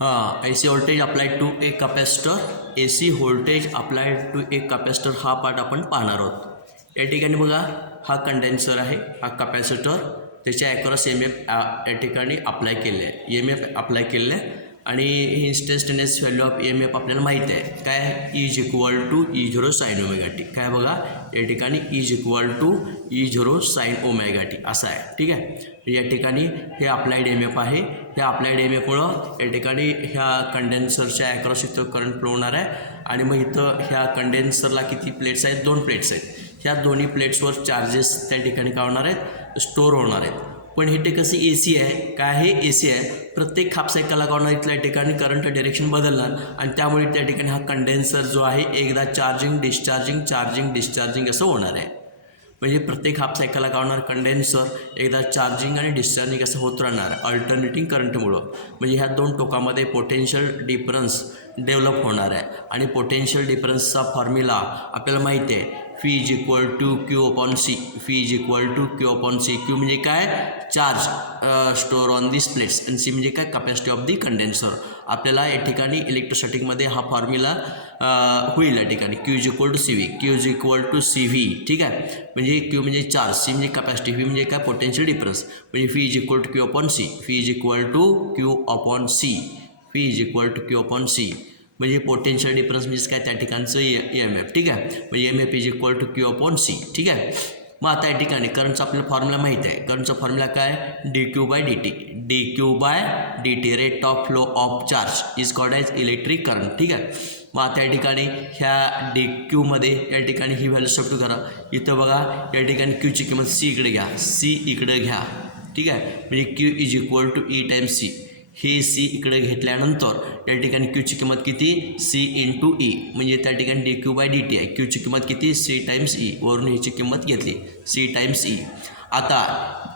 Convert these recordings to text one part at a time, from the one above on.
AC voltage applied to a capacitor, AC voltage applied to a capacitor हा part आपण पाहणार आहोत. या ठिकाणी बघा हा कंडेन्सर आहे, हा कॅपॅसिटर, त्याच्या ॲक्रॉस EMF या ठिकाणी अप्लाय केले आहे, EMF अप्लाय केले आहे आणि इन्स्टंटेनियस व्हॅल्यू ऑफ EMF आपल्याला माहिती आहे काय, is equal to E0 sine omega t. काय बघा या ठिकाणी is equal to E0 sine omega t असं आहे. ठीक आहे, या ठिकाणी हे अप्लाइड EMF आहे. ह्या अप्लाइड EMFमुळं या ठिकाणी ह्या कंडेन्सरच्या ॲक्रॉस इथं करंट फ्लो होणार आहे आणि मग इथं ह्या कंडेन्सरला किती प्लेट्स आहेत, 2 प्लेट्स आहेत. ह्या दोन्ही प्लेट्सवर चार्जेस त्या ठिकाणी काय होणार आहेत, स्टोअर होणार आहेत. पण हे कसं AC आहे, काय आहे AC आहे. प्रत्येक हाफ सायकलला काय होणार, इथल्या ठिकाणी करंट डायरेक्शन बदलणार आणि त्यामुळे त्या ठिकाणी हा कंडेन्सर जो आहे एकदा चार्जिंग डिस्चार्जिंग चार्जिंग डिस्चार्जिंग असं होणार आहे. म्हणजे प्रत्येक हाफ सायकलला काय होणार, कंडेन्सर एकदा चार्जिंग आणि डिस्चार्जिंग असं होत राहणार अल्टरनेटिंग करंटमुळं. म्हणजे ह्या दोन टोकामध्ये पोटेन्शियल डिफरन्स डेव्हलप होणार आहे आणि पोटेन्शियल डिफरन्सचा फॉर्म्युला आपल्याला माहिती आहे, phi is equal to Q upon C. Phi is equal to Q upon C. Q म्हणजे काय, charge store on this plates आणि सी म्हणजे काय, कॅपॅसिटी ऑफ दी कंडेन्सर. आपल्याला या ठिकाणी इलेक्ट्रोस्टॅटिकमध्ये हा फॉर्म्युला होईल या ठिकाणी, Q is equal to C V. Q is equal to C V. ठीक आहे, म्हणजे क्यू म्हणजे चार्ज, सी म्हणजे कॅपॅसिटी, व्ही म्हणजे काय, पोटेन्शियल डिफरन्स. म्हणजे phi is equal to Q upon C. Phi is equal to Q upon C. Phi is equal to Q upon C. म्हणजे potential difference म्हणजे काय, त्या ठिकाणचं EMF. ठीक आहे, म्हणजे EMF is equal to Q upon C. ठीक आहे, मग आता या ठिकाणी करंटचा आपल्याला फॉर्म्युला माहिती आहे. करंटचा फॉर्म्युला काय, dq by dt. dq by dt rate of flow of charge is called as electric current. ठीक आहे, मग आता या ठिकाणी ह्या dqमध्ये या ठिकाणी ही व्हॅल्यू सबस्टिट्यूट करा. इथं बघा या ठिकाणी क्यूची किंमत सी इकडे घ्या, सी इकडे घ्या. ठीक आहे, म्हणजे Q is equal to E times C. हे सी इकडे घेतल्यानंतर या ठिकाणी क्यूची किंमत किती, सी इंटू ई. म्हणजे त्या ठिकाणी dq बाय dt आहे. क्यूची किंमत किती, सी टाइम्स ई. वरून ह्याची किंमत घेतली सी टाइम्स ई. आता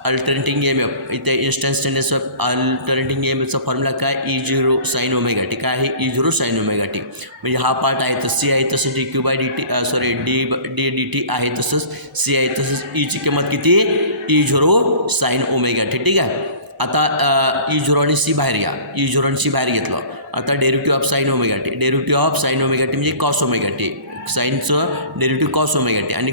अल्टरनेटिंग EMF इथे इन्स्टंटेनियस अल्टरनेटिंग EMFचा फॉर्म्युला काय, E0 साइन ओमेगा टी. काय आहे, E0 साइन ओमेगा टी. म्हणजे हा पार्ट आहे तर सी आहे, तसंच dq by dt sorry dt आहे, तसंच सी आहे, तसंच ईची किंमत किती, E0 साइन ओमेगा टी. ठीक आहे, आता E0 आणि सी बाहेर घ्या. E0 आणि सी बाहेर घेतलं. आता derivative of sine omega t. Derivative of sine omega t म्हणजे कॉस ओमेगा टी. साईनचं डेरिव्हेटिव्ह कॉस ओमेगा टी आणि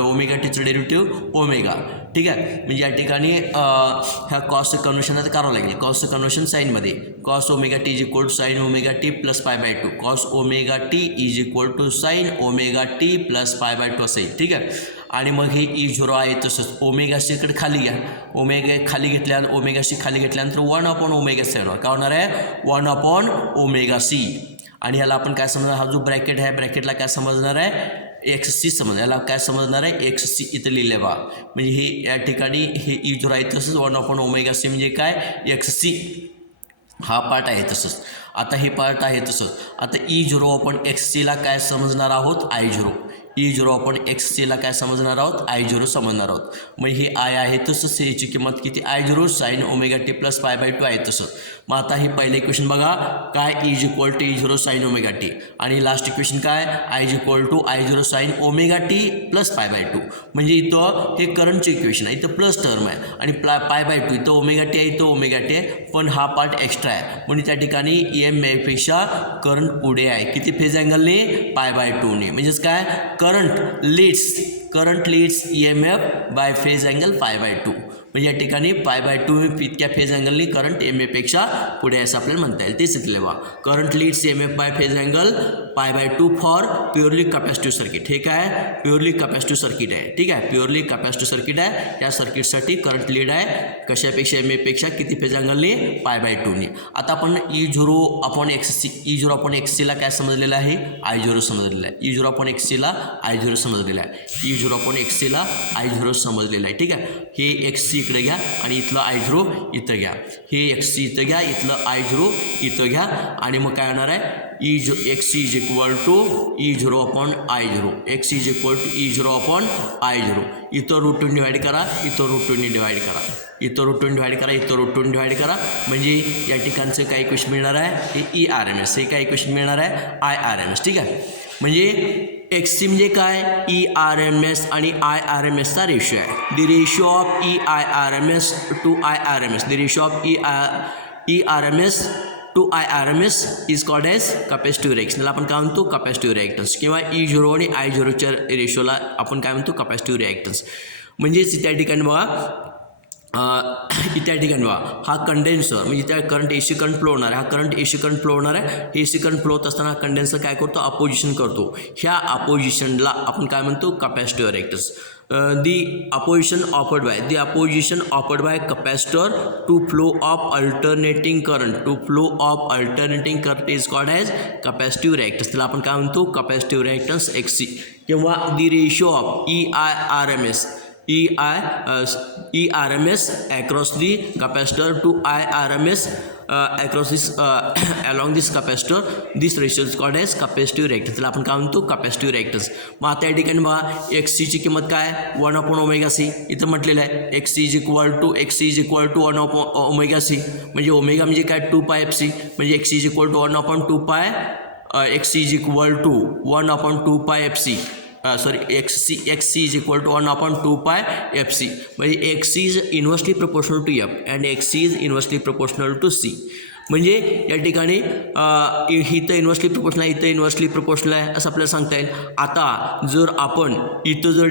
ओमेगा टीचं डेरिव्हेटिव्ह ओमेगा. ठीक आहे, म्हणजे या ठिकाणी ह्या कॉसचं कन्व्हर्शन आता करावं लागेल. कॉसचं कन्व्हर्शन साईनमध्ये, cos omega t is equal to sine omega t plus pi by two. Cos omega t is equal to sine omega t plus pi by two असं आहे. ठीक आहे, आणि मग हे E0 आहे तसंच ओमेगा सीकडे खाली घ्या. ओमेगा खाली घेतल्यानंतर ओमेगा सी खाली घेतल्यानंतर 1 अपॉन ओमेगा सी होणार. काय होणार आहे, 1 अपॉन ओमेगा सी. आणि ह्याला आपण काय समजणार, हा जो ब्रॅकेट आहे ब्रॅकेटला काय समजणार आहे, XC समज. याला काय समजणार आहे, XC इथं लिहिले बा. म्हणजे हे या ठिकाणी हे E0 आहे तसंच 1 अपॉन ओमेगा सी म्हणजे काय, XC. हा पार्ट आहे तसंच. आता हे पार्ट आहे तसंच. आता E0 अपॉन XCला काय समजणार आहोत, I0. E0 अपॉन XCला काय समजणार आहोत, I0 समजणार आहोत. मग हे I आहे तसंच याची किंमत किती, I0 sine omega t plus pi by two आहे तसंच. मग आता हे पहिलं इक्वेशन बघा काय, is equal to E0 sine omega t आणि लास्ट इक्वेशन काय, I is equal to I0 sine omega t plus pi by two. म्हणजे इथं हे करंटचे इक्वेशन आहे, इथं प्लस टर्म आहे आणि पाय बाय टू. इथं ओमेगा टी आहे, इथं ओमेगा टी आहे, पण हा पार्ट एक्स्ट्रा आहे. म्हणजे त्या ठिकाणी EMFपेक्षा करंट पुढे आहे. किती फेज अँगलने, पाय बाय टूने. म्हणजेच काय, current leads EMF by phase angle pi by two. म्हणजे या ठिकाणी पाय बाय टू इतक्या फेज अँगलनी करंट EMFपेक्षा पुढे असं आपल्याला म्हणता येईल. तेच इथले बा, current leads EMF by phase angle pi by two for purely capacitive circuit. हे काय, प्युअरली कॅपॅसिटिव्ह सर्किट आहे. ठीक आहे, प्युअरली कॅपॅसिटिव्ह सर्किट आहे. या सर्किटसाठी करंट लीड आहे कशापेक्षा, EMFपेक्षा किती फेज अँगलने, पाय बाय टूने. आता आपण E0 upon XC, E0 upon XCला काय समजलेलं आहे, I0 समजलेलं आहे. E0 अपॉन XCला I0 समजलेलं आहे. E0 अपॉन XCला I0 समजलेलं आहे. ठीक आहे, हे XC इकडे घ्या आणि इथलं I0 इथं घ्या. हे XC इथं घ्या, इथलं I0 इथं घ्या आणि मग काय होणार आहे, XC is equal to E0 upon I0. XC is equal to E0 upon I0. इथं रूट 2 डिवाइड करा, इथं रूट 2 डिवाइड करा, इथं रूट 2 डिवाइड करा, इथं रूट 2 डिवाइड करा. म्हणजे या ठिकाणचं काय इक्वेशन मिळणार आहे, हे ERMS. हे काय इक्वेशन मिळणार आहे, IRMS. ठीक आहे, म्हणजे XC म्हणजे काय, ERMS आणि IRMSचा रेशो आहे. The ratio of EIRMS to IRMS. The ratio of ERMS to IRMS is called as capacitive reactance. त्याला आपण काय म्हणतो कॅपॅसिटिव्ह रिॲक्टन्स. किंवा E0 आणि I0च्या रेशोला आपण काय म्हणतो कॅपॅसिटिव्ह रिॲक्टन्स. म्हणजेच त्या ठिकाणी बघा त्या ठिकाणी बघा हा कंडेन्सर म्हणजे त्या करंट AC करंट फ्लो होणार आहे. हा करंट AC करंट फ्लो होणार आहे. AC करंट फ्लो होत असताना कंडेन्सर काय करतो अपोजिशन करतो. ह्या अपोजिशनला आपण काय म्हणतो capacitive reactance. the opposition offered by capacitor to flow of alternating current is called as capacitive reactance. त्याला आपण काय म्हणतो capacitive reactance XC. किंवा the ratio of ERMS across the capacitor to IRMS across this along this capacitor, this ratio is called as capacitive reactance. त्याला आपण काय म्हणतो capacitive reactance. मग आता या ठिकाणी बघा XC ची किंमत काय 1/ωc इथं म्हटलेलं आहे. XC is equal to 1/ωc म्हणजे ओमेगा म्हणजे काय 2πfc म्हणजे XC is equal to 1/2π XC is equal to 1/2πfc XC is equal to 1/2π fc. म्हणजे XC is inversely proportional to F and XC is inversely proportional to C. म्हणजे या ठिकाणी इथं inversely proportional आहे, इथं इन्व्हर्सली प्रोपोर्शनल आहे असं आपल्याला सांगता येईल. आता जर आपण इथं जर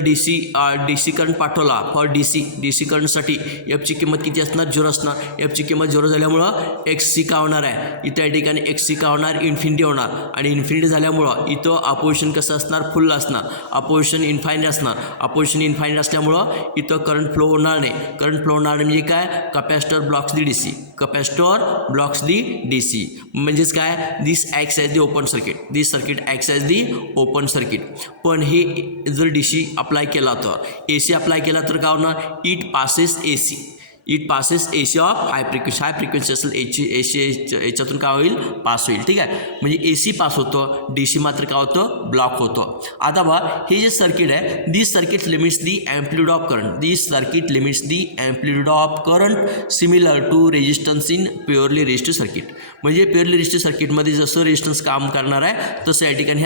DC करंट पाठवला फॉर DC करंटसाठी एफची किंमत किती असणार 0 असणार. एफची किंमत 0 झाल्यामुळं XC का होणार आहे इथं या ठिकाणी XC का होणार इन्फिनिटी होणार. आणि इन्फिनिटी झाल्यामुळं इथं अपोजिशन कसं असणार फुल असणार. अपोजिशन इन्फायनाईट असणार. अपोजिशन इन्फायनाईट असल्यामुळं इथं करंट फ्लो होणार नाही. करंट फ्लो होणार नाही म्हणजे काय capacitor blocks the DC. Capacitor blocks the DC म्हणजेच काय this acts as the open circuit. This circuit acts as the open circuit. पण हे जर DC अप्लाय केला तर AC अप्लाय केला तर काय होणार it passes AC of high frequency असेल AC याच्यातून काय होईल पास होईल. ठीक आहे म्हणजे AC पास होतं DC मात्र काय होतं ब्लॉक होतं. आता बघा हे जे सर्किट आहे this circuit limits the amplitude of current. This circuit limits the amplitude of current similar to resistance in purely resistive circuit. म्हणजे प्युअरली रेजिस्टिव्ह सर्किटमध्ये जसं रेजिस्टन्स काम करणार आहे तसं या ठिकाणी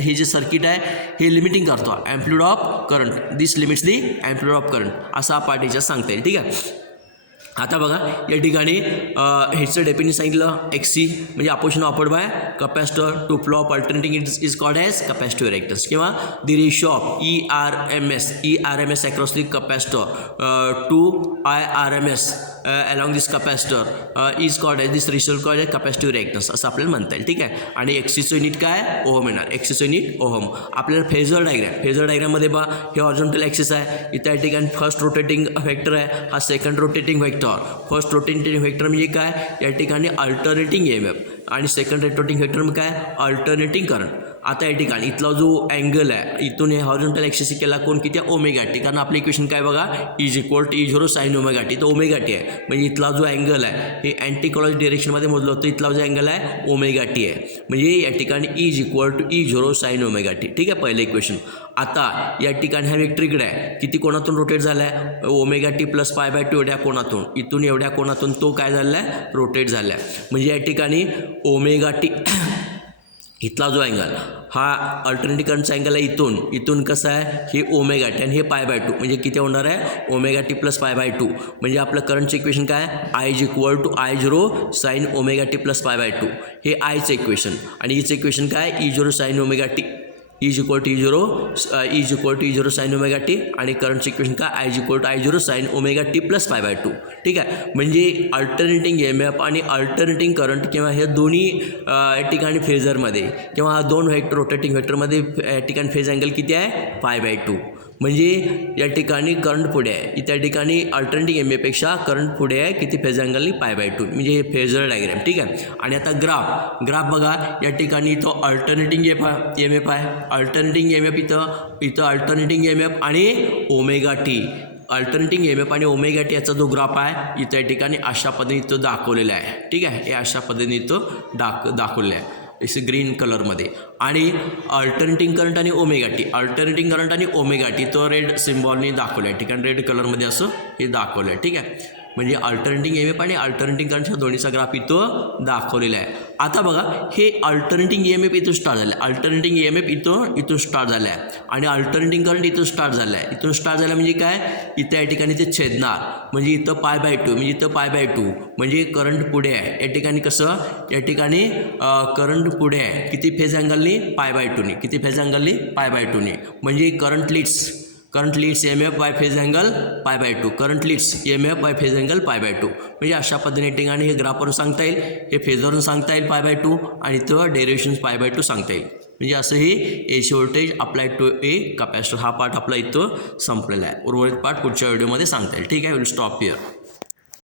हे जे सर्किट आहे हे लिमिटिंग करतो amplitude of current. This limits the amplitude of current असा हा पार्टीच्या सांगता येईल. ठीक आहे आता बघा या ठिकाणी ह्याचं डेफिनेशन सांगितलं XC म्हणजे opposition offered by capacitor to flow of alternating is called as capacitive reactance. किंवा the ratio of ERMS across the capacitor to IRMS along this capacitor is called as this ratio called as capacitive reactance असं आपल्याला म्हणता येईल. ठीक आहे आणि XCचं unit काय ohm येणार. XCचं युनिट ओहम. आपल्याला फेजर डायग्राममध्ये बा हे हॉरिझॉन्टल ॲक्सिस आहे. इथं या ठिकाणी फर्स्ट रोटेटिंग व्हेक्टर आहे. हा second rotating vector. First rotating vector म्हणजे काय या ठिकाणी अल्टरनेटिंग EMF आणि सेकंड रोटेटिंग व्हेक्टर म्हणजे काय अल्टरनेटिंग करंट. आता या ठिकाणी इथला जो अँगल आहे इथून हे हॉरिझॉन्टल ॲक्सिस केला कोण किती ओमेगा टी. कारण आपलं इक्वेशन काय बघा is equal to E0 sine omega t. तर ओमेगा टी आहे म्हणजे इथला जो अँगल आहे हे अँटी क्लॉक डिरेक्शनमध्ये मोजलं होतं. इथला जो अँगल आहे ओमेगा टी आहे म्हणजे या ठिकाणी is equal to E0 sine omega t. ठीक आहे पहिलं इक्वेशन. आता या ठिकाणी हा वेक्टर इकडे आहे किती कोणातून रोटेट झाला आहे ओमेगा टी प्लस π/2 एवढ्या कोणातून. इथून एवढ्या कोणातून तो काय झाला आहे रोटेट झाला आहे. म्हणजे या ठिकाणी ओमेगा टी इथला जो अँगल हा अल्टरनेटिव्ह करंटचा अँगल आहे इथून कसं आहे हे ओमेगा टी आणि हे π/2 म्हणजे किती होणार आहे ओमेगा टी प्लस π/2. म्हणजे आपलं करंटचं इक्वेशन काय I is equal to I0 sine omega t plus π/2 हे आयचं इक्वेशन. आणि हिचं इक्वेशन काय E0 sine omega t is equal to E0 sine omega t आणि करंटचं इक्वेशन काय I is equal to I0 sine omega t plus π/2. ठीक आहे म्हणजे अल्टरनेटिंग EMF आणि अल्टरनेटिंग करंट किंवा हे दोन्ही या ठिकाणी फेजरमध्ये किंवा हा दोन रोटेटिंग व्हेक्टरमध्ये या ठिकाणी फेज अँगल किती आहे π/2. म्हणजे या ठिकाणी करंट पुढे आहे. इथं या ठिकाणी अल्टरनेटिंग EMFपेक्षा करंट पुढे आहे किती फेज अँगलनी π/2 म्हणजे हे फेजर डायग्राम. ठीक आहे आणि आता ग्राफ बघा या ठिकाणी इथं अल्टरनेटिंग EMF आहे. अल्टरनेटिंग EMF इथं अल्टरनेटिंग EMF आणि ओमेगा टी. अल्टरनेटिंग EMF आणि ओमेगा टी याचा जो ग्राफ आहे इथं या ठिकाणी अशा पद्धतीने इथं दाखवलेला आहे. ठीक आहे हे अशा पद्धतीने इथं दाखवलेलं आहे इसे ग्रीन कलरमध्ये. आणि अल्टरनेटिंग करंट आणि ओमेगा टी तो रेड सिम्बॉलनी दाखवलं आहे. ठिकाणी रेड कलरमध्ये असं हे दाखवलं आहे. ठीक आहे म्हणजे अल्टरनेटिंग EMF आणि अल्टरनेटिंग करंटच्या दोन्हीचा ग्राफ इथं दाखवलेला आहे. आता बघा हे अल्टरनेटिंग ई एम एफ इथून स्टार्ट झालं आहे, अल्टरनेटिंग ई एम एफ इथून स्टार्ट झालं आहे आणि अल्टरनेटिंग करंट इथून स्टार्ट झालं आहे. इथून स्टार्ट झालं म्हणजे काय, इथं या ठिकाणी ते छेदणार म्हणजे इथं π/2 म्हणजे इथं π/2 म्हणजे करंट पुढे आहे. या ठिकाणी कसं, या ठिकाणी करंट पुढे आहे किती फेज अँगलनी, π/2नी. किती फेज अँगलनी, π/2नी. म्हणजे current leads EMF by phase angle π/2. Current leads EMF by phase angle π/2. म्हणजे अशा पद्धतीने ठिकाणी हे ग्राफवरून सांगता येईल, हे फेजवरून सांगता येईल π/2 आणि तो डेरिव्हेशन्स π/2 सांगता येईल. म्हणजे असं ही AC voltage applied to a capacitor हा पार्ट आपला इथं संपलेला आहे. उर्वरित पार्ट पुढच्या व्हिडिओमध्ये सांगता येईल. ठीक आहे, विल स्टॉप हिअर.